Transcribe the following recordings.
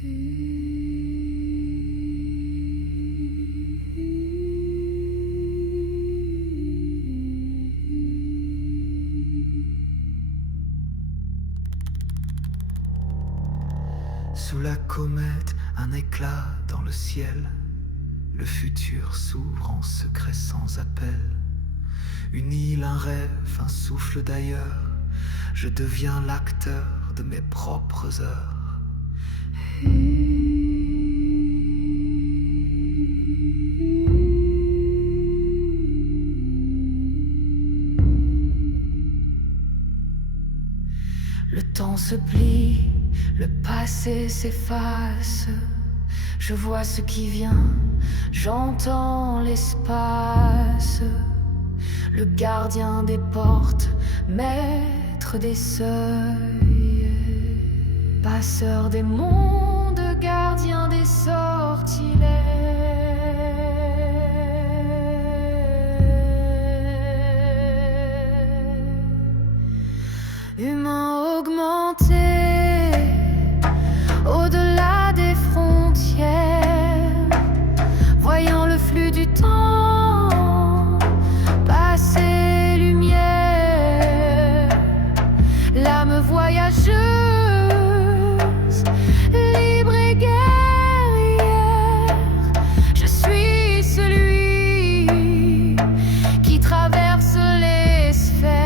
Sous la comète, un éclat dans le ciel. Le futur s'ouvre en secret sans appel. Une île, un rêve, un souffle d'ailleurs. Je deviens l'acteur de mes propres heures. Le temps se plie, le passé s'efface. Je vois ce qui vient, j'entends l'espace. Le gardien des portes, maître des seuils, passeur des mondes, gardien des sortilèges. Humain augmenté, au-delà des frontières, voyant le flux du temps, passer lumière, l'âme voyageuse, libre et guerrière. Je suis celui qui traverse les sphères.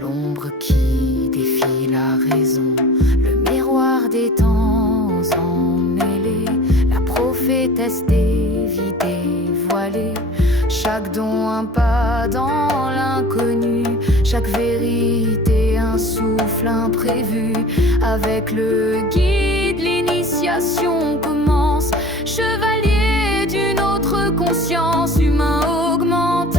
L'ombre qui défie la raison, le miroir des temps emmêlés, la prophétesse des vies dévoilées. Chaque don un pas dans l'inconnu, chaque vérité un souffle imprévu. Avec le guide, l'initiation commence. Chevalier d'une autre conscience, humain augmenté.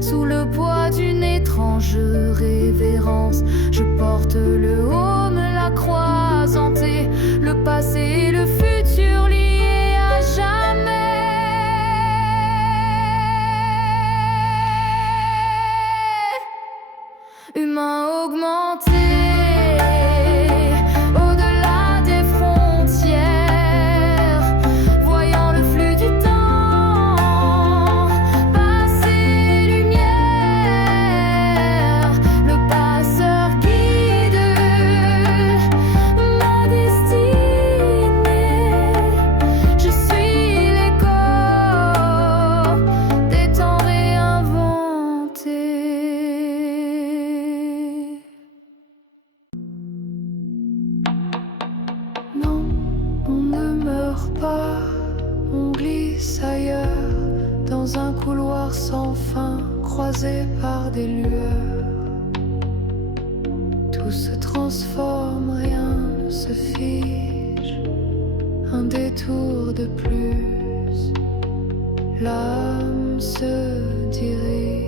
Sous le poids d'une étrange révérence, je porte le haume, la croix hantée, le passé et le futur liés à jamais. Humain augmenté. Pas, on glisse ailleurs, dans un couloir sans fin, croisé par des lueurs. Tout se transforme, rien ne se fige. Un détour de plus, l'âme se dirige.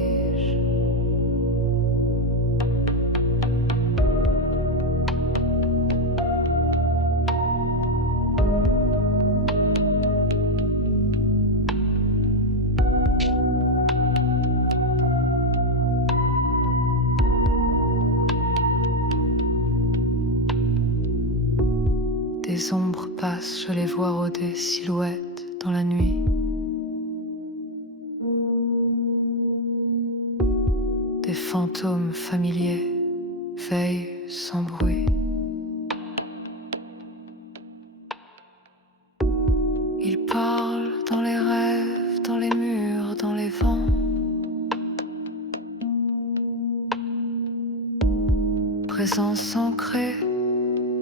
Des ombres passent, je les vois rôder, silhouettes dans la nuit. Des fantômes familiers veillent sans bruit. Ils parlent dans les rêves, dans les murs, dans les vents. Présence ancrée,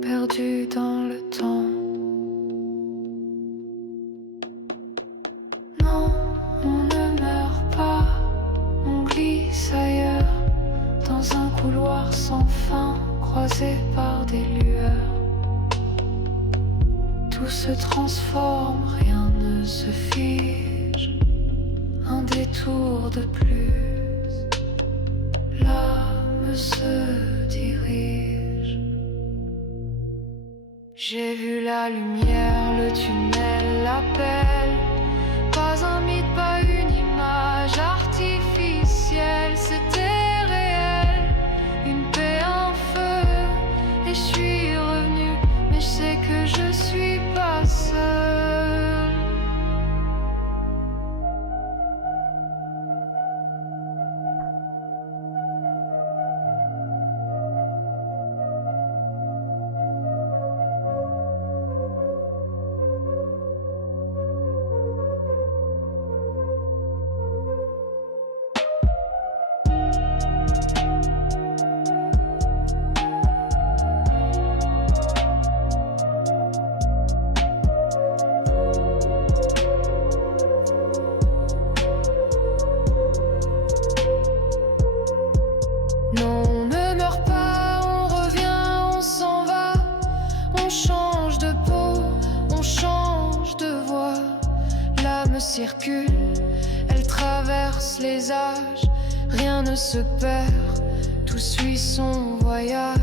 perdue dans le temps. Non, on ne meurt pas, on glisse ailleurs, dans un couloir sans fin, croisé par des lueurs. Tout se transforme, rien ne se fige, un détour de plus, l'âme se dirige. J'ai vu la lumière, le tunnel, l'appel. Pas un mythe, pas une image artificielle. C'était réel, une paix, un feu. Et je suis revenu, mais je sais que je suis pas seul. Non, on ne meurt pas, on revient, on s'en va. On change de peau, on change de voix. L'âme circule, elle traverse les âges. Rien ne se perd, tout suit son voyage.